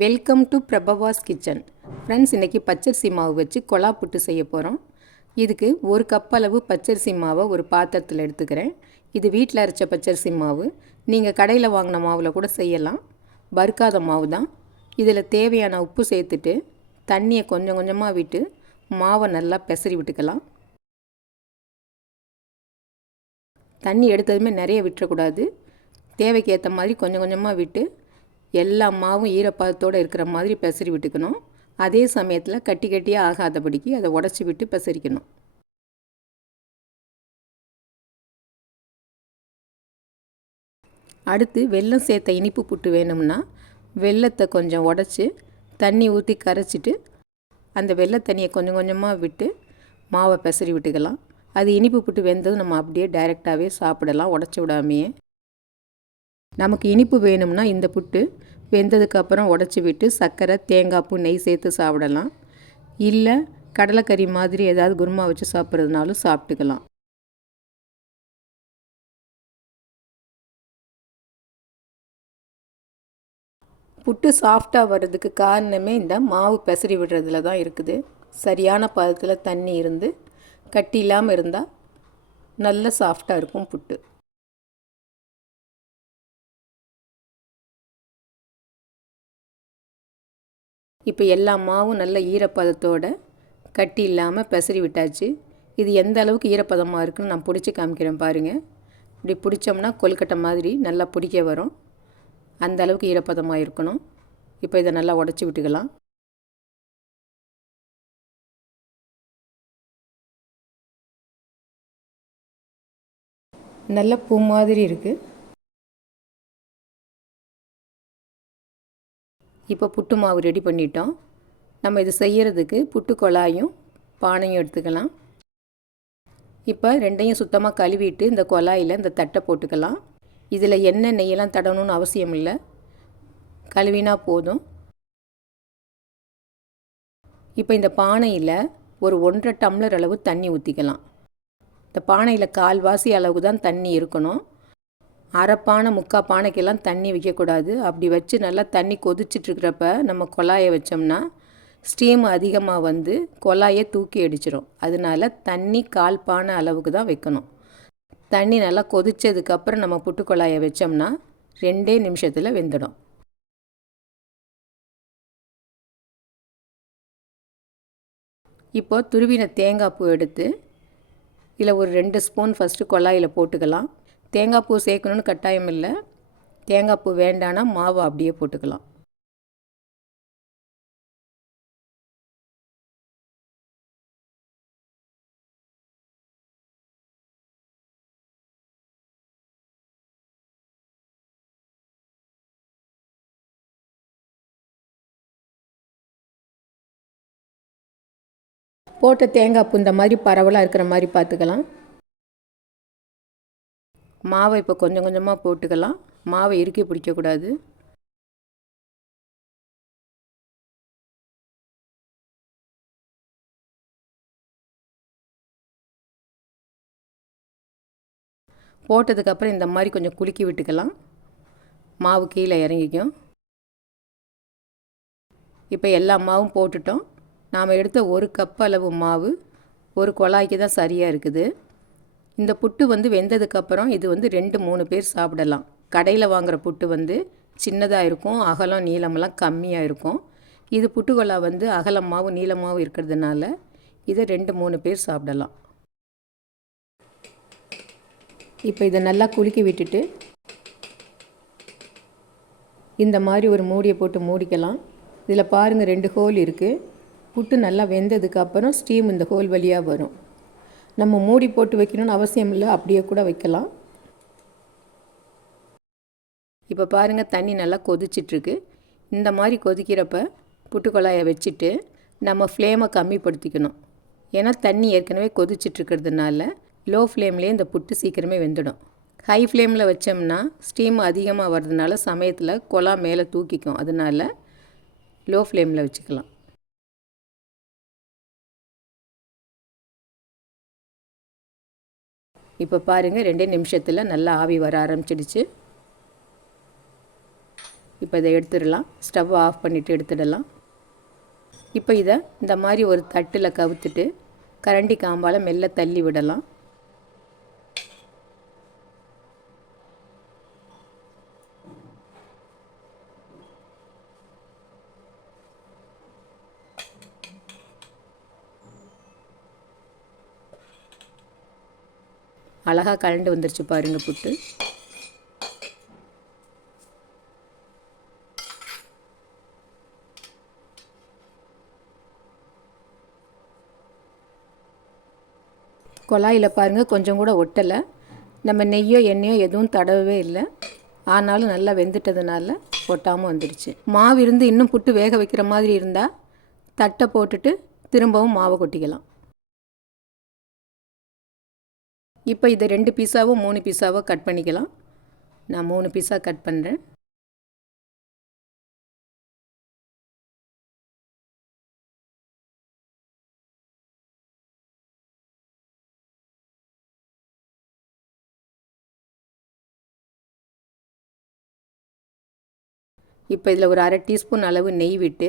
Welcome to Prabavas kitchen. Friends, இன்றைக்கி பச்சரிசி மாவு வச்சு கொலா புட்டு செய்ய போகிறோம். இதுக்கு ஒரு கப் அளவு பச்சரிசி மாவை ஒரு பாத்திரத்தில் எடுத்துக்கிறேன். இது வீட்டில் அரைச்ச பச்சரிசி மாவு. நீங்கள் கடையில் வாங்கின மாவில் கூட செய்யலாம். வறுக்காத மாவு தான். இதில் தேவையான உப்பு சேர்த்துட்டு தண்ணியை கொஞ்சம் கொஞ்சமாக விட்டு மாவை நல்லா பெசரி விட்டுக்கலாம். தண்ணி எடுத்ததுமே நிறைய விட்டுறக்கூடாது. தேவைக்கு ஏற்ற மாதிரி கொஞ்சம் கொஞ்சமாக விட்டு எல்லா மாவும் ஈரப்பதத்தோடு இருக்கிற மாதிரி பெசரி விட்டுக்கணும். அதே சமயத்தில் கட்டி கட்டியாக ஆகாதபடிக்கு அதை உடச்சி விட்டு பெசரிக்கணும். அடுத்து வெல்லம் சேர்த்த இனிப்பு புட்டு வேணும்னா வெல்லத்தை கொஞ்சம் உடச்சி தண்ணி ஊற்றி கரைச்சிட்டு அந்த வெள்ளை தண்ணியை கொஞ்சம் கொஞ்சமாக விட்டு மாவை பெசரி விட்டுக்கலாம். அது இனிப்பு புட்டு வெந்ததும் நம்ம அப்படியே டைரெக்டாகவே சாப்பிடலாம், உடச்சி விடாமையே. நமக்கு இனிப்பு வேணும்னா இந்த புட்டு வெந்ததுக்கப்புறம் உடச்சி விட்டு சர்க்கரை, தேங்காய் பூ, நெய் சேர்த்து சாப்பிடலாம். இல்லை கடலைக்கறி மாதிரி ஏதாவது குருமா வச்சு சாப்பிட்றதுனாலும் சாப்பிட்டுக்கலாம். புட்டு சாஃப்டாக வர்றதுக்கு காரணமே இந்த மாவு பெசரி விடுறதுல தான் இருக்குது. சரியான பதத்தில் தண்ணி இருந்து கட்டி இல்லாமல் இருந்தால் நல்ல சாஃப்டாக இருக்கும் புட்டு. இப்போ எல்லா மாவும் நல்ல ஈரப்பதத்தோடு கட்டி இல்லாமல் பெசரி விட்டாச்சு. இது எந்த அளவுக்கு ஈரப்பதமாக இருக்குன்னு நான் பிடிச்சி காமிக்கிறேன் பாருங்கள். இப்படி பிடிச்சோம்னா கொழுக்கட்டை மாதிரி நல்லா பிடிக்க வரும். அந்த அளவுக்கு ஈரப்பதமாக இருக்கணும். இப்போ இதை நல்லா உடச்சி விட்டுக்கலாம். நல்ல பூ மாதிரி இருக்குது. இப்போ புட்டு மாவு ரெடி பண்ணிட்டோம். நம்ம இது செய்கிறதுக்கு புட்டு குழாயும் பானையும் எடுத்துக்கலாம். இப்போ ரெண்டையும் சுத்தமாக கழுவிட்டு இந்த குழாயில் இந்த தட்டை போட்டுக்கலாம். இதில் எண்ணெய் நெய்யெல்லாம் தடவணும்னு அவசியம் இல்லை, கழுவினா போதும். இப்போ இந்த பானையில் ஒரு 1.5 டம்ளர் அளவு தண்ணி ஊற்றிக்கலாம். இந்த பானையில் கால்வாசி அளவுக்கு தான் தண்ணி இருக்கணும். அரைப்பானை முக்கால் பானைக்கெல்லாம் தண்ணி வைக்கக்கூடாது. அப்படி வச்சு நல்லா தண்ணி கொதிச்சிட்ருக்கிறப்ப நம்ம குழாயை வச்சோம்னா ஸ்டீம் அதிகமாக வந்து குழாயை தூக்கி அடிச்சிடும். அதனால தண்ணி 1/4 பானை அளவுக்கு தான் வைக்கணும். தண்ணி நல்லா கொதித்ததுக்கப்புறம் நம்ம புட்டு குழாயை வச்சோம்னா 2 நிமிஷத்தில் வெந்துடும். இப்போது துருவின தேங்காய் பூ எடுத்து இதில் ஒரு 2 ஸ்பூன் ஃபஸ்ட்டு குழாயில் போட்டுக்கலாம். தேங்காய் பூ சேர்க்கணுன்னு கட்டாயம் இல்லை. தேங்காய் பூ வேண்டானா மாவு அப்படியே போட்டுக்கலாம். போட்ட தேங்காய் பூ இந்த மாதிரி பரவலாக இருக்கிற மாதிரி பார்த்துக்கலாம். மாவை இப்போ கொஞ்சம் கொஞ்சமாக போட்டுக்கலாம். மாவை இறுக்கி பிடிக்கக்கூடாது. போட்டதுக்கப்புறம் இந்த மாதிரி கொஞ்சம் குலுக்கி விட்டுக்கலாம். மாவு கீழே இறங்கிக்கும். இப்போ எல்லா மாவும் போட்டுட்டோம். நாம் எடுத்த 1 கப் அளவு மாவு ஒரு குழாய்க்கு தான் சரியாக இருக்குது. இந்த புட்டு வந்து வெந்ததுக்கப்புறம் இது வந்து 2-3 பேர் சாப்பிடலாம். கடையில் வாங்குகிற புட்டு வந்து சின்னதாக இருக்கும், அகலம் நீளமெல்லாம் கம்மியாக இருக்கும். இது புட்டுக்குழா வந்து அகலமாகவும் நீளமாகவும் இருக்கிறதுனால இதை 2-3 பேர் சாப்பிடலாம். இப்போ இதை நல்லா குலுக்கி விட்டுட்டு இந்த மாதிரி ஒரு மூடியை போட்டு மூடிக்கலாம். இதில் பாருங்கள் 2 ஹோல் இருக்குது. புட்டு நல்லா வெந்ததுக்கப்புறம் ஸ்டீம் இந்த ஹோல் வழியாக வரும். நம்ம மூடி போட்டு வைக்கணும்னு அவசியம் இல்லை, அப்படியே கூட வைக்கலாம். இப்போ பாருங்கள் தண்ணி நல்லா கொதிச்சிட்ருக்கு. இந்த மாதிரி கொதிக்கிறப்ப புட்டுக்குழாயை வச்சுட்டு நம்ம ஃப்ளேமை கம்மிப்படுத்திக்கணும். ஏன்னா தண்ணி ஏற்கனவே கொதிச்சிட்ருக்கிறதுனால லோ ஃப்ளேம்லேயே இந்த புட்டு சீக்கிரமே வெந்துடும். ஹை ஃப்ளேமில் வச்சோம்னா ஸ்டீம் அதிகமாக வர்றதுனால சமயத்தில் குழா மேலே தூக்கிக்கும். அதனால் லோ ஃப்ளேமில் வச்சுக்கலாம். இப்போ பாருங்கள் 2 நிமிஷத்தில் நல்லா ஆவி வர ஆரம்பிச்சிடுச்சு. இப்போ இதை எடுத்துடலாம். ஸ்டவ் ஆஃப் பண்ணிவிட்டு எடுத்துடலாம். இப்போ இதை இந்த மாதிரி ஒரு தட்டில் கவுத்துட்டு கரண்டி காம்பால் மெல்ல தள்ளி விடலாம். அழகாக கலண்டு வந்துருச்சு பாருங்கள் புட்டு. குழாயில் பாருங்கள் கொஞ்சம் கூட ஒட்டலை. நம்ம நெய்யோ எண்ணெயோ எதுவும் தடவவே இல்லை. ஆனாலும் நல்லா வெந்துட்டதுனால ஒட்டாமல் வந்துடுச்சு. மாவு இருந்து இன்னும் புட்டு வேக வைக்கிற மாதிரி இருந்தால் தட்டை போட்டுட்டு திரும்பவும் மாவை கொட்டிக்கலாம். இப்போ இதை 2 பீஸாவோ 3 பீஸாவோ கட் பண்ணிக்கலாம். நான் 3 பீஸாக கட் பண்ணுறேன். இப்போ இதில் ஒரு 1/2 டீஸ்பூன் அளவு நெய் விட்டு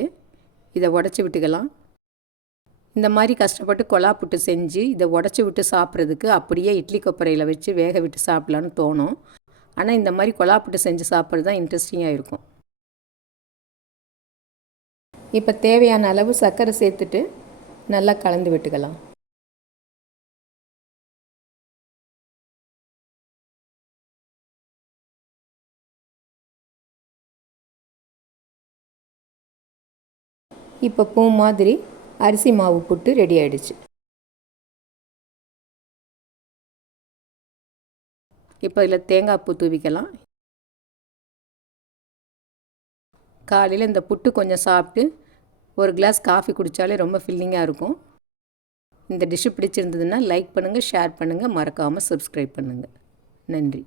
இதை உடச்சி விட்டுக்கலாம். இந்த மாதிரி கஷ்டப்பட்டு கொலா புட்டு செஞ்சு இதை உடச்சி விட்டு சாப்பிட்றதுக்கு அப்படியே இட்லி கொப்பரையில் வச்சு வேக விட்டு சாப்பிட்லான்னு தோணும். ஆனால் இந்த மாதிரி கொலா புட்டு செஞ்சு சாப்பிட்றது தான் இன்ட்ரெஸ்டிங்காக இருக்கும். இப்போ தேவையான அளவு சர்க்கரை சேர்த்துட்டு நல்லா கலந்து விட்டுக்கலாம். இப்போ பூ மாதிரி அரிசி மாவு புட்டு ரெடி ஆகிடுச்சு. இப்போ இதில் தேங்காய் பூ தூவிக்கலாம். காலையில் இந்த புட்டு கொஞ்சம் சாப்பிட்டு ஒரு கிளாஸ் காஃபி குடித்தாலே ரொம்ப ஃபில்லிங்காக இருக்கும். இந்த டிஷ்ஷு பிடிச்சிருந்ததுன்னா லைக் பண்ணுங்கள், ஷேர் பண்ணுங்கள், மறக்காமல் சப்ஸ்கிரைப் பண்ணுங்கள். நன்றி.